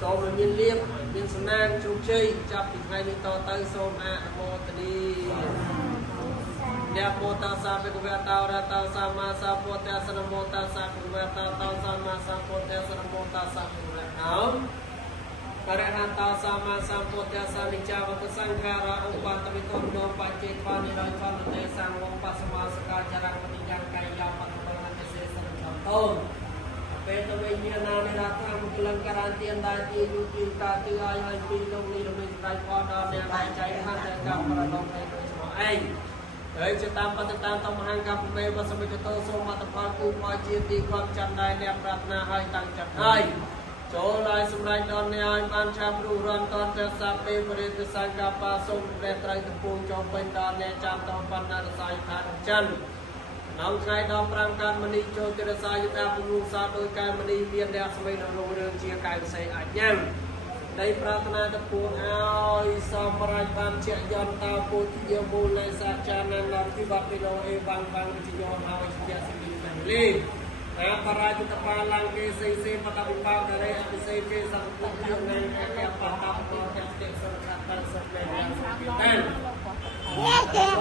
សូមមានលៀបមានសំណាងជោគជ័យចាប់ពីថ្ងៃនេះតទៅសូមអនុមោទនីអ្នកមោតាសាភគវតោរតោសម្មាសម្ពុទ្ធស្សនមោតាសាភគវតោតោសម្មាសម្ពុទ្ធស្សនមោតាសាភគវតោបរិហតោសម្មាសម្ពុទ្ធស្សនិច្ចាវតសង្ខារឧបតវិទោនោបច្ចេកបានិរយផលទេសង្វងបសមសកាចរៈបតិយ៉ាងកាយបតបរណទេសសរតោពេលទៅវិញមានណានៃរដ្ឋាភិបាលការ៉ាទៀនដែរទីយុតិកាទីឲ្យពីលោកនេះរំលឹកដៃផងដល់អ្នកដែលចៃខាងតែកម្មប្រដងនៃដូចឈ្មោះឯងហើយជាតាមបទតាមតមហាកម្មមេវសមិចតោសូមអត្តផលគូមកជាទីគ្រប់ចាំដែរអ្នកប្រាថ្នាឲ្យតាំងចិត្តហើយចូលឲ្យសម្រេចដល់អ្នកឲ្យបានឆាប់រួចរាល់តនទៅសាពេបរិទ្ធសង្កបាសូមព្រះត្រៃតពូចោពេញដល់អ្នកចាំតបណ្ណារសាយថាចិននៅថ្ងៃដល់5កើតមនីចូលទិរសាយុតាពុរុសាដោយកាយមនីមានអ្នកស្មីនៅក្នុងរឿងជាកាយវិស័យអាចញ៉ាំនៃប្រាថ្នាទៅពួងឲ្យសម្រាប់បានជាយន្តតាពុទ្ធយមូលនៃសាចាននរទីបាពីលោអេបាំងបាំងវិទ្យោហើយជាសិលីបានលីអាបរាជតបាឡាំងគេសេសេបតវិបាករេអភិសេគេសង្ឃុយនៃគេបតបតទាំងទេសង្ឃតាសក្តិយ៉ាងបាន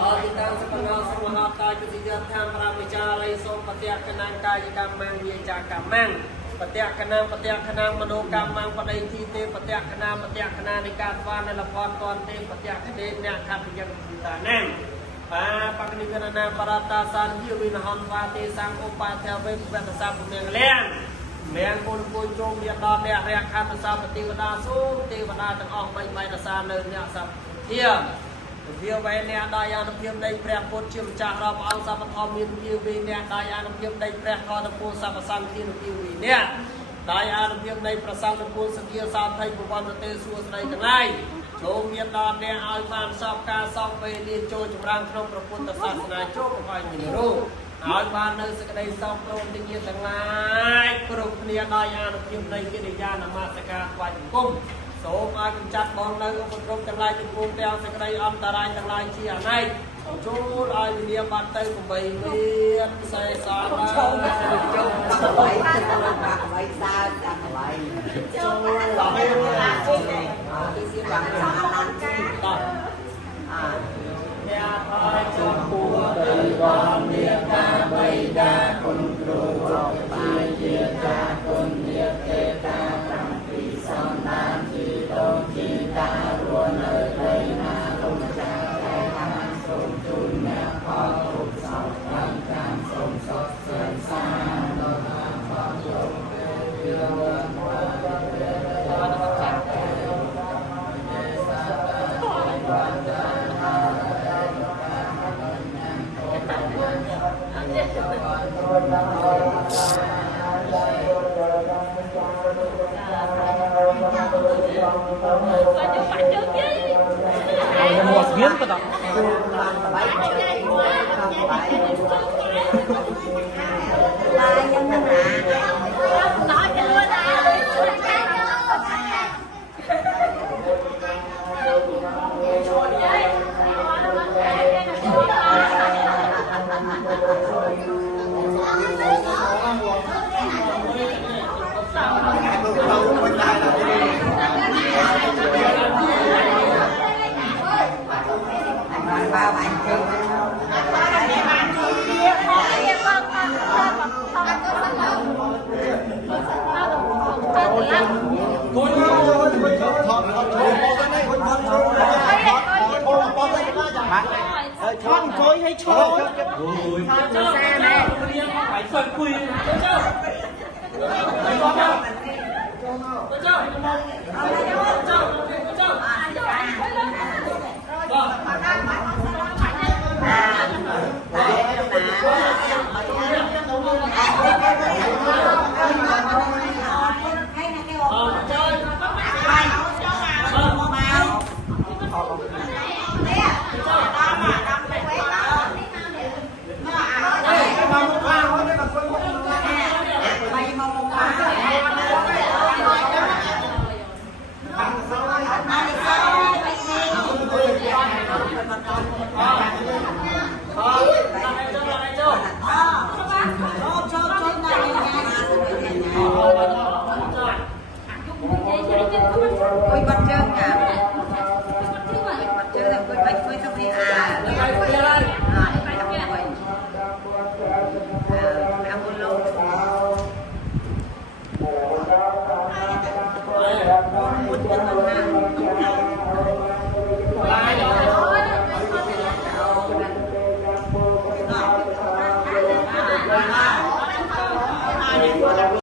អរតាសបង្អសមហតាជិយថាមរាវិចារៃសូមបតិកណាកាយកម្មងវិចាកម្មងបតិកណាមនោកម្មងបដិធីទេបតិកណានៃការស្វានលផនតនទេបតិកទេអ្នកខត្តយ៉ាងតាណាបាបកនិកណាបរតាសានជាវិនហនវាទេសង្ឃឧបាធិវេវតសាពុមៀងលៀងមៀងគុណគួយជុំមានដល់អ្នករខណ្ឌសាបទេវតាសូមទេវតាទាំងអស់3រសានៅអ្នកសព្ធាវាវេអ្នកដោយអនុភាពនៃព្រះពុទ្ធជាម្ចាស់រាប់អង្គសពធម៌មានជាវិអ្នកដោយអនុភាពនៃព្រះខតពលសព្វសង្ឃានុជាវិអ្នកដោយអនុភាពនៃប្រសង្ឃពលសភាសោថៃប្រវត្តិទេសួស្ដីទាំងឡាយចូលមានដល់អ្នកឲ្យបានសពការសពវេលាចូលចម្រើនក្នុងព្រះពុទ្ធសាសនាចូលកុំឲ្យមានរោគឲ្យបាននៅសេចក្តីសោកព្រមទាំងញាតិទាំងឡាយគ្រប់គ្នាដោយអនុភាពនៃកិរិយានមស្ការថ្វាយបង្គំសូមឲ្យកម្ចាត់បងនៅឧបទ្រពទាំងឡាយទាំងពួងទាំងសេចក្តីអន្តរាយទាំងឡាយជាអនេកចូលឲ្យវិញ្ញាបាត់ទៅ8មានសេសាបានចូល8សាដល់8ចូលដល់ហើយចាំឡានជីតោះអ្នកឲ្យជួបពូទៅបងមេតាបៃតាគុណគ្រូបាយជាតាគុណមេទេតាតាមពីសំណានជីតោជីតារួននៅដីណាលោកម្ចាស់តែតាមសូមជូនអ្នកផលទុកសោកតាមតាមសូមសុខសន្សាដល់តាមបងជុំពីរវល់Bien, pero chọn coi hay chọn xe này phải sợi quỳ cho bắt chơi nhà